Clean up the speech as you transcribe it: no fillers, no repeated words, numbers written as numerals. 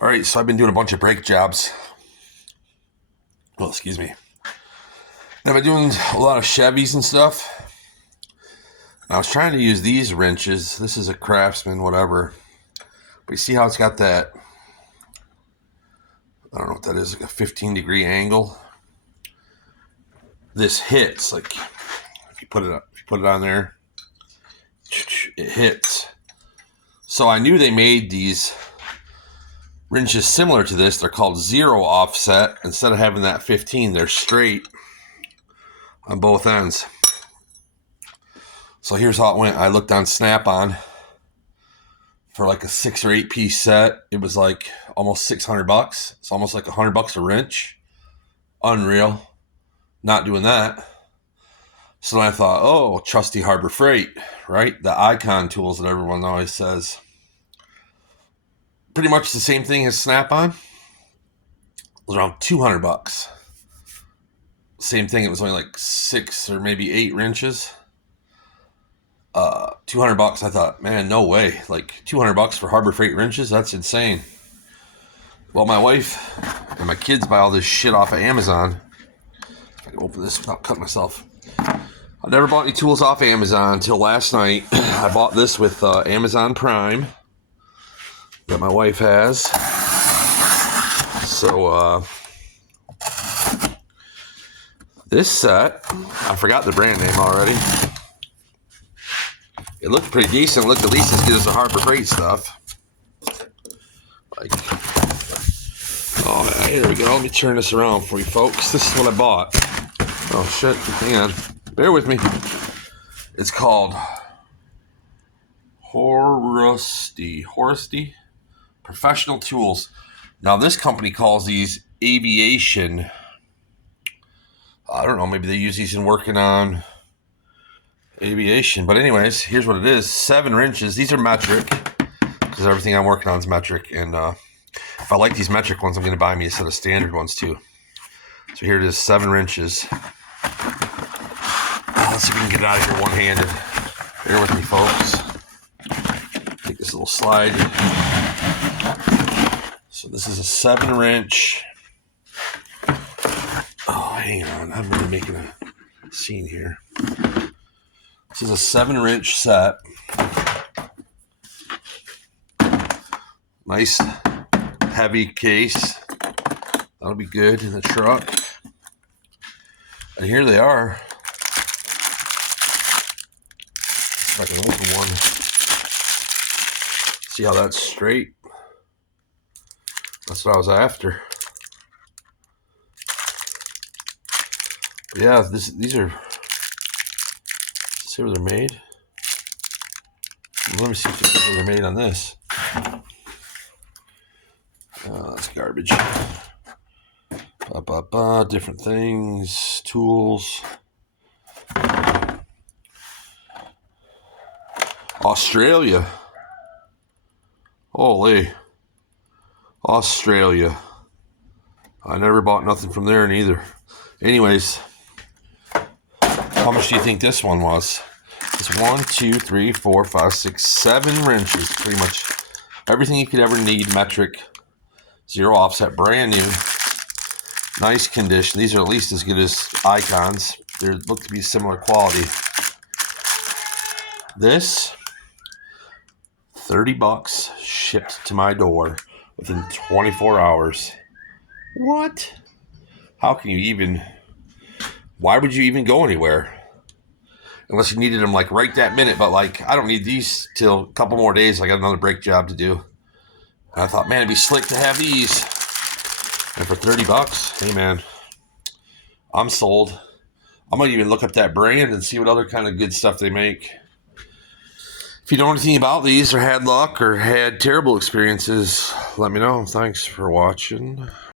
All right, so I've been doing a bunch of brake jobs. Well, excuse me. I've been doing a lot of Chevys and stuff. I was trying to use these wrenches. This is a Craftsman, whatever. But you see how it's got that, I don't know what that is, like a 15-degree angle. This hits, like if you put it on there, it hits. So I knew they made these wrenches similar to this. They're called zero offset. Instead of having that 15, they're straight on both ends. So here's how it went. I looked on Snap-on for like a 6 or 8 piece set. It was like almost $600. It's almost like $100 a wrench. Unreal. Not doing that. So then I thought, oh, trusty Harbor Freight, right? The Icon tools that everyone always says. Pretty much the same thing as Snap-on. It was around $200. Same thing. It was only like 6 or maybe 8 wrenches. $200. I thought, man, no way. Like $200 for Harbor Freight wrenches? That's insane. Well, my wife and my kids buy all this shit off of Amazon. If I can open this without cutting myself. I never bought any tools off Amazon until last night. I bought this with Amazon Prime that my wife has. So, this set, I forgot the brand name already. It looked pretty decent. It looked at least as good as the Harbor Freight stuff. Like, oh, here we go. Let me turn this around for you folks. This is what I bought. Oh, shit. Hang on. Bear with me. It's called Horusty Professional Tools. Now, this company calls these aviation. I don't know. Maybe they use these in working on aviation. But anyways, here's what it is. 7 wrenches. These are metric because everything I'm working on is metric. And if I like these metric ones, I'm going to buy me a set of standard ones too. So here it is, 7 wrenches. Let's see if we can get it out of here one-handed. Bear with me, folks. Take this little slide. So this is a 7 wrench. Oh, hang on. I'm really making a scene here. This is a 7 wrench set. Nice heavy case. That'll be good in the truck. And here they are. If I can open one. See how that's straight? That's what I was after. But yeah, these are. See where they're made? Let me see where they're made on this. That's garbage. Different things, tools. Australia. Holy. Australia. I never bought nothing from there neither. Anyways, how much do you think this one was? It's 1, 2, 3, 4, 5, 6, 7 wrenches. Pretty much everything you could ever need. Metric. Zero offset. Brand new. Nice condition. These are at least as good as Icons. They look to be similar quality. This, $30 shipped to my door within 24 hours. What? How can you even... Why would you even go anywhere? Unless you needed them like right that minute. But like, I don't need these till a couple more days. I got another brake job to do. And I thought, man, it'd be slick to have these. And for $30, hey man, I'm sold. I might even look up that brand and see what other kind of good stuff they make. If you know anything about these or had luck or had terrible experiences, let me know. Thanks for watching.